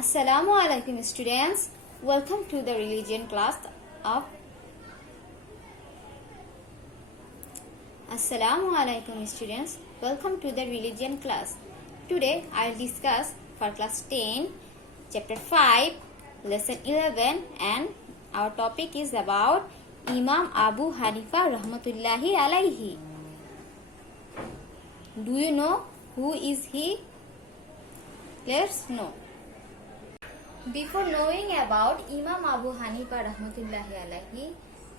Assalamu alaikum students. Welcome to the religion class of Assalamu alaikum students. Welcome to the religion class. Today I'll discuss for class 10 chapter 5 lesson 11 and our topic is about Imam Abu Hanifa rahmatullahi alayhi. Do you know who is he? Let's know. Before knowing about Imam Abu Hanifa rahmatullahi alayhi,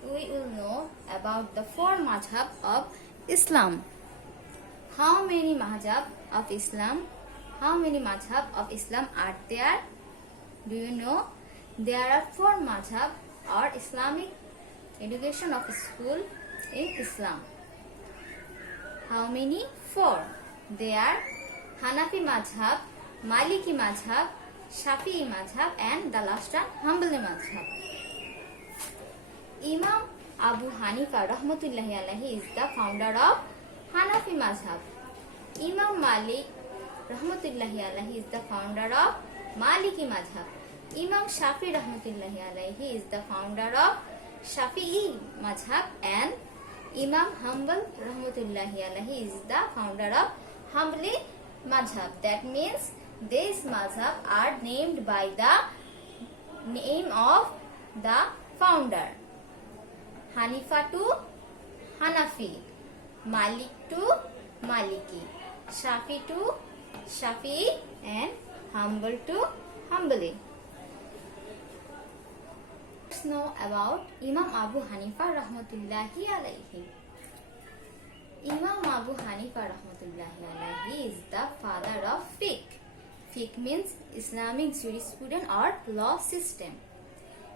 we will know about the four madhab of Islam. How many madhab of Islam? How many madhab of Islam are there? Do you know? There are four madhab or Islamic education of school in Islam. How many? Four. They are Hanafi madhab, Maliki madhab, Shafi'i madhab and the last one Hanbali madhab. Imam Abu Hanifa rahmatullahi alayhi is the founder of Hanafi madhab. Imam Malik rahmatullahi alayhi is the founder of Maliki madhab. Imam Shafi rahmatullahi alayhi is the founder of Shafi'i madhab and Imam Hanbal rahmatullahi alayhi is the founder of Hanbali madhab. That means these madhab are named by the name of the founder. Hanifa to Hanafi, Malik to Maliki, Shafi to Shafi'i and Hanbal to Hanbali. Let's know about Imam Abu Hanifa rahmatullahi alayhi. Imam Abu Hanifa rahmatullahi alayhi is the father of fiqh. Fiqh means Islamic jurisprudence or law system.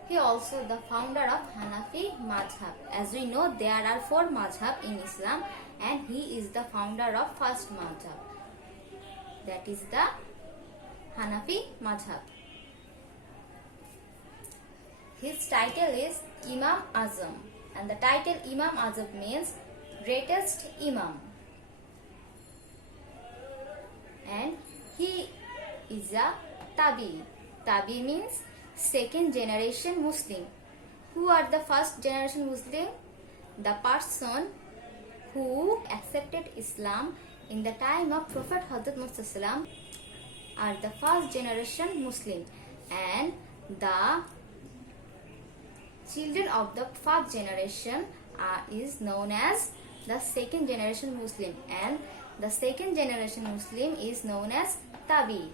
He also the founder of Hanafi madhab. As we know, there are four madhab in Islam and he is the founder of first madhab. That is the Hanafi madhab. His title is Imam Azam and the title Imam Azam means greatest Imam. And he is a Tabi. Tabi means second generation Muslim. Who are the first generation Muslim? The person who accepted Islam in the time of Prophet Hazrat Muhammad are the first generation Muslim, and the children of the first generation is known as the second generation Muslim, and the second generation Muslim is known as Tabi.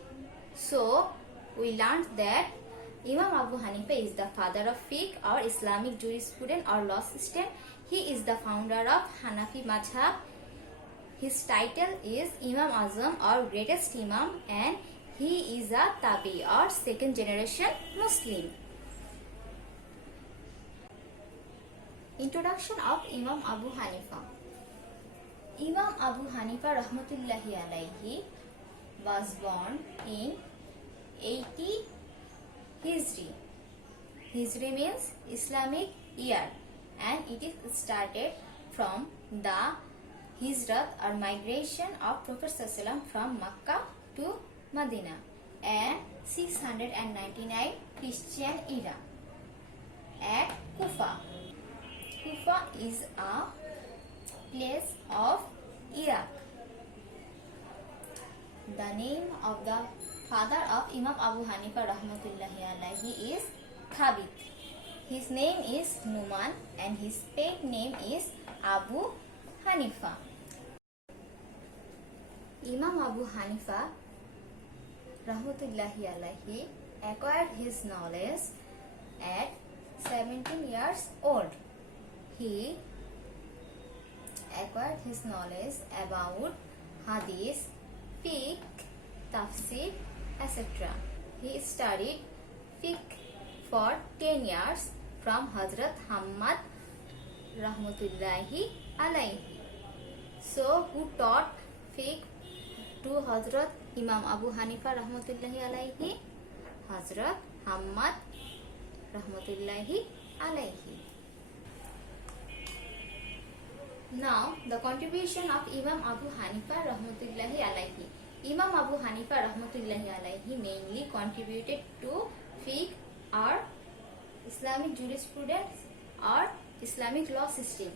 So we learned that Imam Abu Hanifa is the father of fiqh or Islamic jurisprudence or law system. He is the founder of Hanafi madhab. His title is Imam Azam or greatest Imam, and he is a Tabi or second generation Muslim. Introduction of Imam Abu Hanifa. Imam Abu Hanifa rahmatullahi alayhi was born in 80 Hijri. Hijri means Islamic year, and it is started from the Hijrat or migration of Prophet ﷺ from Makkah to Medina and 699 Christian era at Kufa. Kufa is a place of Iraq. The name of the father of Imam Abu Hanifa rahmatullahi alayhi is Thabit. His name is Numan and his pet name is Abu Hanifa. Imam Abu Hanifa rahmatullahi alayhi acquired his knowledge at 17 years old. He acquired his knowledge about hadith, fiqh, tafsir, etc. He studied fiqh for 10 years from Hazrat Muhammad rahmatullahi alayhi. So, who taught fiqh to Hazrat Imam Abu Hanifa rahmatullahi alayhi? Hazrat Muhammad rahmatullahi alayhi. Now, the contribution of Imam Abu Hanifa rahmatullahi alayhi. Imam Abu Hanifa rahmatullahi alayhi mainly contributed to fiqh or Islamic jurisprudence or Islamic law system.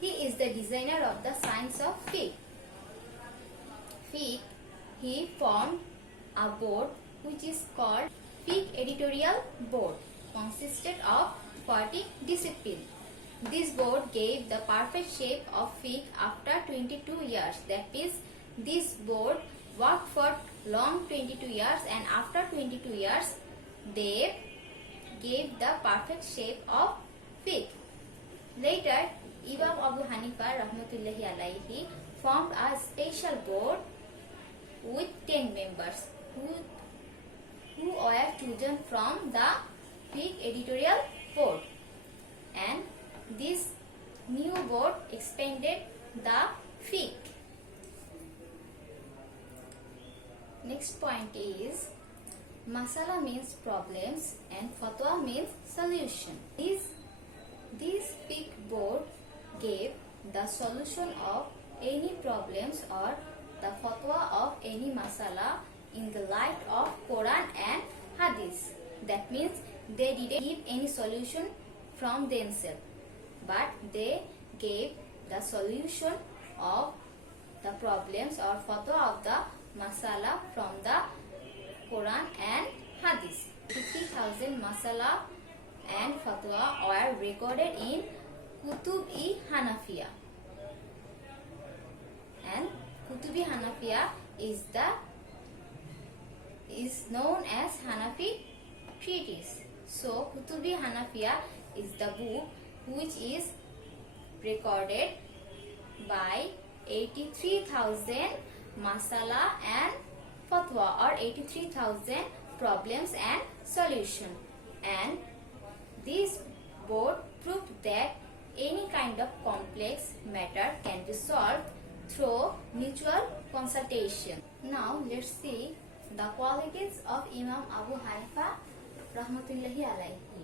He is the designer of the science of fiqh. He formed a board which is called Fiqh Editorial Board, consisted of 40 disciplines. This board gave the perfect shape of fiqh after 22 years. That means this board worked for long 22 years, and after 22 years they gave the perfect shape of fiqh. Later, Imam Abu Hanifa rahmatullahi alayhi formed a special board with 10 members who were chosen from the fiqh editorial board, and this new board expanded the fiqh. Next point is masala means problems and fatwa means solution. This fiqh board gave the solution of any problems or the fatwa of any masala in the light of Quran and Hadith. That means they didn't give any solution from themselves, but they gave the solution of the problems or fatwa of the masala from the Quran and Hadith. 50,000 masala and fatwa were recorded in Kutub-i-Hanafiya, and Kutub-i-Hanafiya is known as Hanafi treatise. So Kutub-i-Hanafiya is the book which is recorded by 83,000 masala and fatwa, or 83,000 problems and solution. And this board proved that any kind of complex matter can be solved through mutual consultation. Now let's see the qualities of Imam Abu Hanifa rahmatullahi alayhi.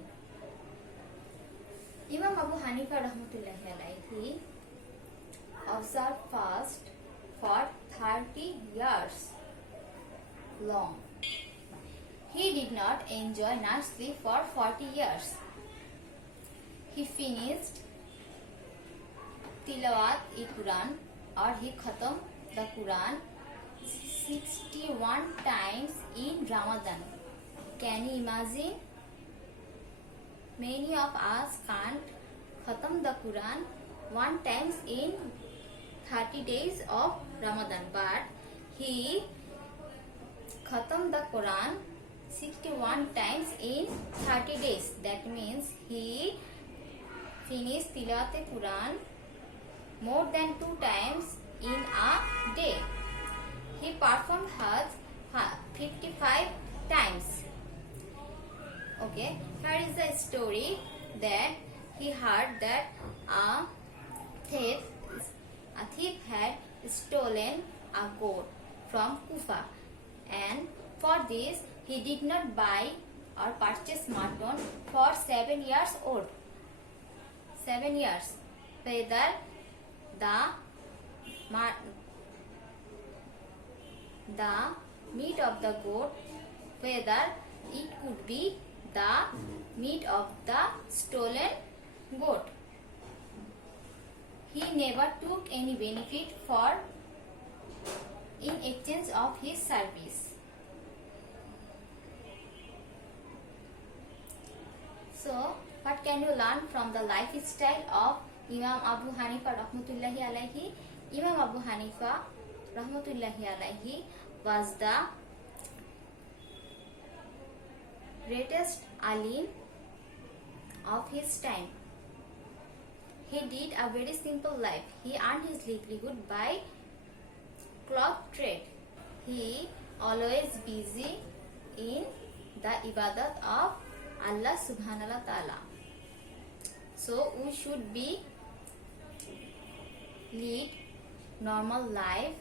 Imam Abu Hanifa rahmatullahi alayhi observed fast for 30 years long. He did not enjoy night sleep for 40 years. He finished Tilawat-e-Quran, or he khatam the Quran 61 times in Ramadan. Can you imagine? Many of us can't khatam the Quran one times in 30 days of Ramadan, but he khatam the Quran 61 times in 30 days. That means he finished Tilawat-e-Quran more than 2 times in a day. He performed Hajj 55 times. Okay, here is the story that he heard that a thief had stolen a goat from Kufa, and for this he did not buy or purchase mutton for 7 years old. 7 years. Whether the meat of the goat, whether it could be the meat of the stolen goat. He never took any benefit in exchange of his service. So, what can you learn from the lifestyle of Imam Abu Hanifa rahmatullahi alayhi? Imam Abu Hanifa rahmatullahi alayhi was the greatest alim of his time. He did a very simple life. He earned his livelihood by cloth trade. He always busy in the ibadat of Allah subhanahu wa ta'ala. So we should be lead normal life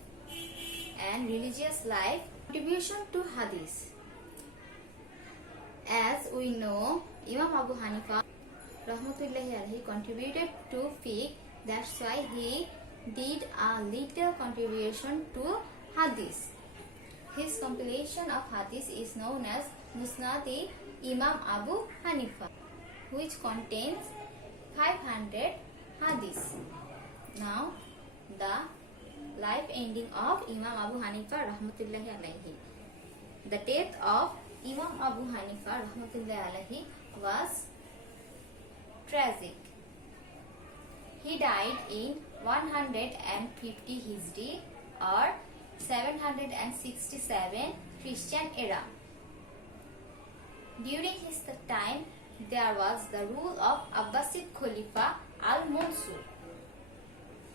and religious life. Contribution to Hadith. As we know, Imam Abu Hanifa rahmatullahi alayhi contributed to fiqh. That's why he did a little contribution to Hadith. His compilation of hadith is known as Musnad-e-Imam Abu Hanifa, which contains 500 hadiths. Now, the life ending of Imam Abu Hanifa rahmatullahi alayhi. The death of Imam Abu Hanifa rahmatullahi alayhi was tragic. He died in 150 Hijri or 767 Christian era. During his time, there was the rule of Abbasid Khalifa al-Mansur,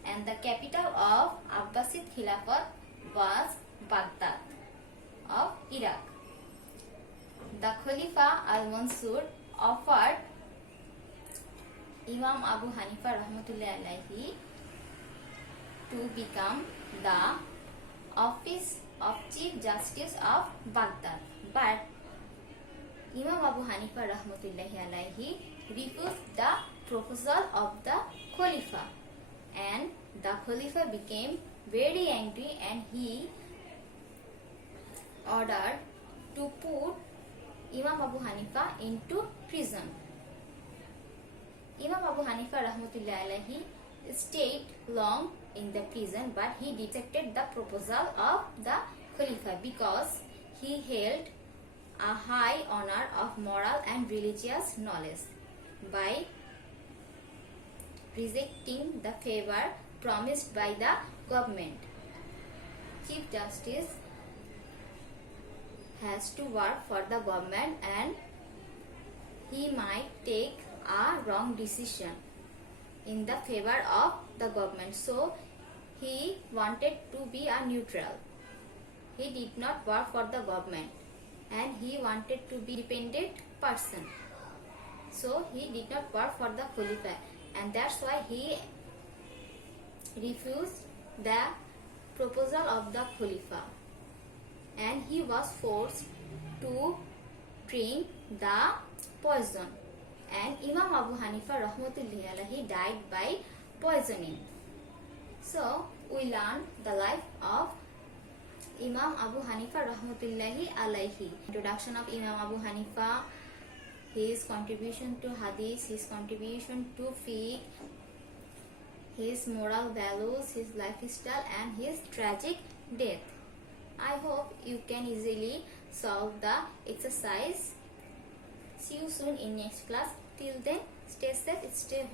and the capital of Abbasid Khilafat was Baghdad of Iraq. The Khalifa al-Mansur offered Imam Abu Hanifa rahmatullahi alayhi to become the office of Chief Justice of Baghdad, but Imam Abu Hanifa rahmatullahi alayhi refused the proposal of the Khalifa, and the Khalifa became very angry and he ordered to put Imam Abu Hanifa into prison. Imam Abu Hanifa rahmatullahi alayhi stayed long in the prison, but he rejected the proposal of the Khalifa because he held a high honor of moral and religious knowledge. By rejecting the favor promised by the government, Chief Justice has to work for the government and he might take a wrong decision in the favor of the government. So he wanted to be a neutral. He did not work for the government and he wanted to be independent person. So he did not work for the Khalifa, and that's why he refused the proposal of the Khalifa, and he was forced to drink the poison, and Imam Abu Hanifa rahmatullahi alayhi died by poisoning. So we learn the life of Imam Abu Hanifa rahmatullahi alayhi. Introduction of Imam Abu Hanifa, his contribution to hadith, his contribution to fiqh, his moral values, his lifestyle, and his tragic death. I hope you can easily solve the exercise. See you soon in next class. Till then, stay safe, stay home.